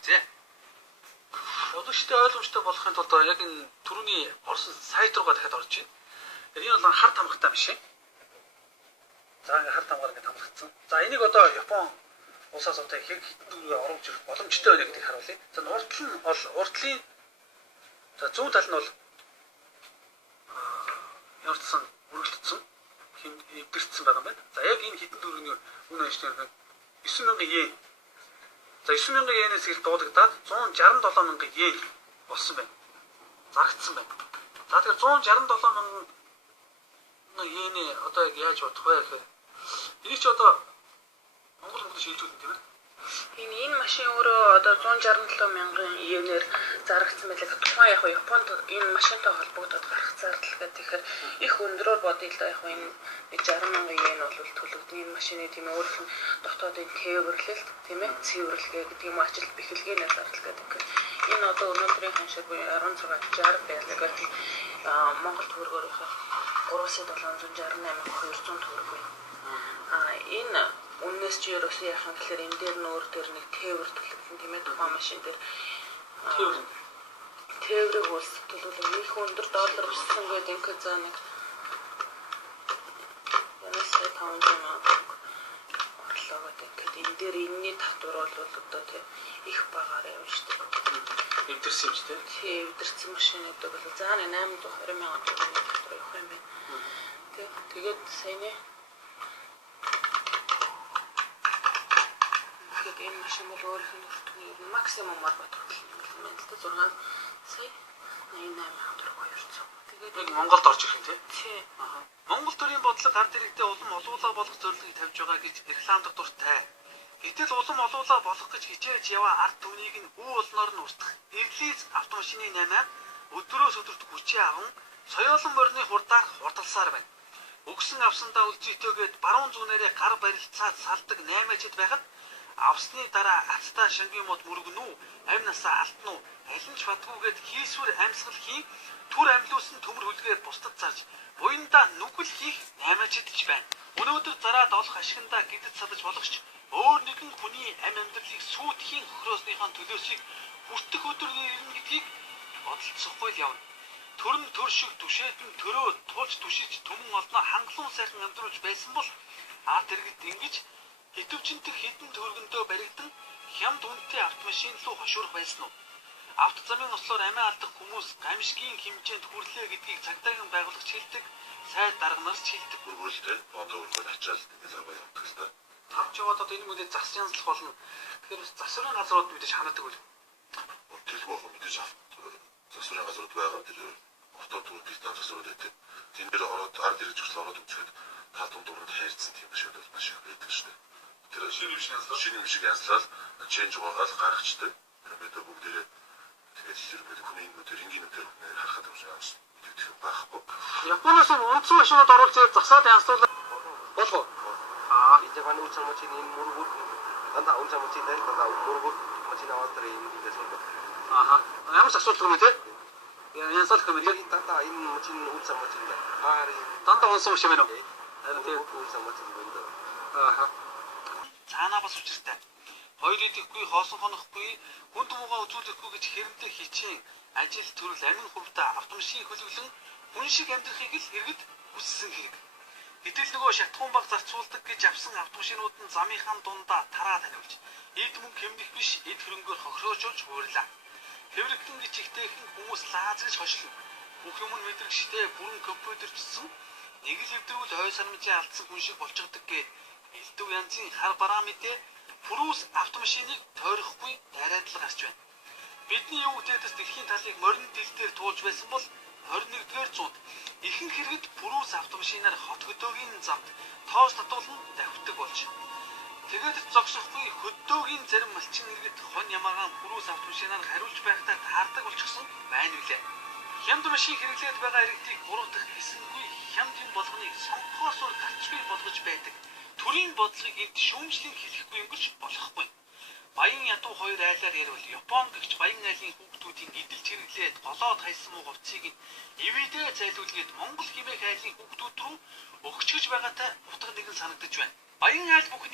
үзье. Одоо ч ойлгомжтой болохын тулд яг энэ түрүүний Орос сайт руугаа дахиад орж байна. Энэ бол хар тамгатай машин. За ингээ хар тамгаар ингээ тамгагдсан. За энийг одоо Япон улсаас одоо хэрэг хитэн дүүргээ оруулж ирэх боломжтой байна гэдгийг харуулъя. За уртлын за зүүн тал нь бол явцсан үргэлжлэсэн эвдэрсэн байгаа юм байна. За яг энэ хитэн дүүргийн үнэ ашиг нь 9000 йен. За 9000 йенээс их дуудагдаад 167,000 йен болсон байна. Зарагдсан байна. За тэгэхээр 167,000 йений одоо яг яаж бодох вэ гэхээр энийг ч одоо Монгол хүмүүс шилжүүлнэ тийм ээ. Энэ машин өөрөө одоо 167,000 йенээр зарагдсан байлаа. Тухайн яг Японд энэ машинтай холбогдоод гарах зардал гэдэг тэгэхээр их өндөрөөр бодъё л да яг энэ 60,000 йен бол төлөгдөн энэ машины тийм ээ өөрөөр нь дотоодын тээвэрлэлт тийм ээ цэвэрлэгээ гэдэг юм ажилт бэхэлгээнээр зардал гэдэг. Энэ одоо өнөөдрийн ханшиг буюу 1660 байлаа гэдэг Монгол төгрөгөөр 3,768,200 төгрөг байна. Энэ үнээс чи ерөөсөө яхан гэхээр энэ дээр нөр дээр нэг тээвэр төлөвлөн тийм ээ тухайн машин дээр тээврийг төлөвлөн их өндөр доллар өссөн гэдэг ингээд за нэг янасаа 500 орлоо гэдэг. Энэ дээр энэний татвар бол одоо тийм их багаар явна шүү дээ. Эвдэрсэн юм ч тийм. Тийм эвдэрсэн машинууд бол за 820,000 төгрөг татвар явах юм байна. Тэгээд саяны энэ машин бол өөрийнх нь өртөний максимумаар бодох юм байна л да 6 сая 88,000 төгрөг хоёрцоо. Тэгээд яг Монголд орж ирэх юм тийм. Тийм. Монгол төрийн бодлого ард иргэдэд улам олуулаа болох зорилгыг тавьж байгаа гэж рекламдах дуртай. Гэтэл улам олуулаа болох гэж хичээж яваа ард түмнийг нь үе болноор нь устгах эвлиз автомашины 8 өдрөөс өдөрт хүчээ аван соёолон морины хурдаар хурдалсаар байна. Өгсөн авсандаа үлзийтэйгээд баруун зүүнээрээ гар барилцаад салдаг 8-ачд байхад авсны дараа ацтаа шангимууд мөргөнүү амь насаа алтнуу алин ч бадгүйгээд хийсвэр амьсгал хийн түр амьлуулсан төмөр хүлгээр бусдад зарж буянда нүгэл хийх 8-ачдч байна. Өнөөдөр зараад олох ашигндаа гидэж салж болохч өөр нэгэн хүний амь амьдралыг сүйтгэхийн хохироосныхон төлөөсийг хүртэх өдөр ирнэ гэдгийг бодолцохгүй л явна. Төрн төр шиг түшээдэн төрөө туулж түшиж түмэн олноо хангалуун сайхан амьдруулж байсан бол ард иргэд ингэж хэдвчэнтэр хідэн төгрөгөндөө баригдан хямд үнэтэй автомашин руу хошуурах байсан уу? Автозамын ослоор амиа алдах хүмүүс гамшигын хэмжээнд хүрлээ гэдгийг цагдаагийн байгуулагч хэлдэг, сайд дарга нарч хэлдэг. Үргэлжлээ одоо үргэлж ачаал тэгэл аваа явдаг л та. Тавч яваад одоо энэ мөдөд зас янзлах болно. Тэгэхээр засварын газрууд мэдээж ханадаг үл. Тэрхүү их мэдээж засварын газрууд байгаа тэр автотурын дистанц засварууд байдаг. Тэн дээр ороод ард ирж хүртэл ороод үзэхэд таатун дуранд хайрцсан тийм машин бол маш их байдаг шүү дээ. Тэр шинэ шиг янзлал ченж угаагаал гаргачтай. Бид бүгдээрээ тэгээд зэрэг хүний нүдээр энгийн нүдээр харахад юм шиг ааш. Тэгэх байхгүй. Японоос унтсан машинууд оруулж засаад янзлуулах болох уу? 이제 반 우창 마치는 무르고 간다 운창 마치는 간다 무르고 마치는 왔더니 이제 손도 ямар ч асуудал юм те? Янзлах юм те? 간다 인 마치는 우창 마치는 아리 дандаа унсан машин байна уу? харин тийм уусаа мачин бэндэ. Цаанаа бас учиртай. Хоёр идэхгүй, хоосон хонохгүй, хүнд муугаа үзүүлэхгүй гэж хэрэмтэй хичээн ажил төрөл амин хувьтай автомашин хөлөглөн хүн шиг амьдрахыг л иргэд хүссэн хэрэг. Гэтэл нөгөө шатхуун баг зарцуулдаг гэж авсан автомашинууд нь замынхаа дундаа тараа таниулж, эд мөнгө хэмнэх биш эд хөрөнгөөр хохироожуулж хуурлаа. Хэврэгтэн гэж ихтэйхэн хүмүүс лаазгаж хошилно. Бүх юм нь мэдрэгчтэй бүрэн компьютерчсэн нэг л хэвдрүүл хой сармжийн алдсан хүн шиг болчихдаг гэд элдв янзын хар бараа мэдээ Пүрүүс автомашиныг тойрохгүй дараадлага гарч байна. Бидний юу гэдээс дэлхийн талыг морин дэлдээр туулж байсан бол 21-р зуунд ихэнх хэрэгт Пүрүүс автомашинаар хот хөдөөгийн замд тоос татуулан давхдаг болж. Тэгээд зогсохгүй хөдөөгийн зарим малчин иргэд хон ямаагаан Пүрүүс автомашинаар хариулж байхдаа таардаг болчихсон байна үлээ. Хямд машин хэрэглээд байгаа иргэдийг гурвдах хэсэнгүй хямд юм болгоныг сонгохоосоор галчгүй болгож байдаг. Төрийн бодлогыг энд шүүмжлэн хэлэхгүй өнгөрч болохгүй. Баян ядуу хоёр айлаар ярил Япон гэгч баян айлын хүүхдүүдийн эдэлж хэрэглээд голоод хайсан муу хувцсыг ивэдээ зайлуулгээд Монгол хэмээх айлын хүүхдүүд рүү өгч гэж байгаатай утга нэгэн санагдаж байна. Баян айл бүхний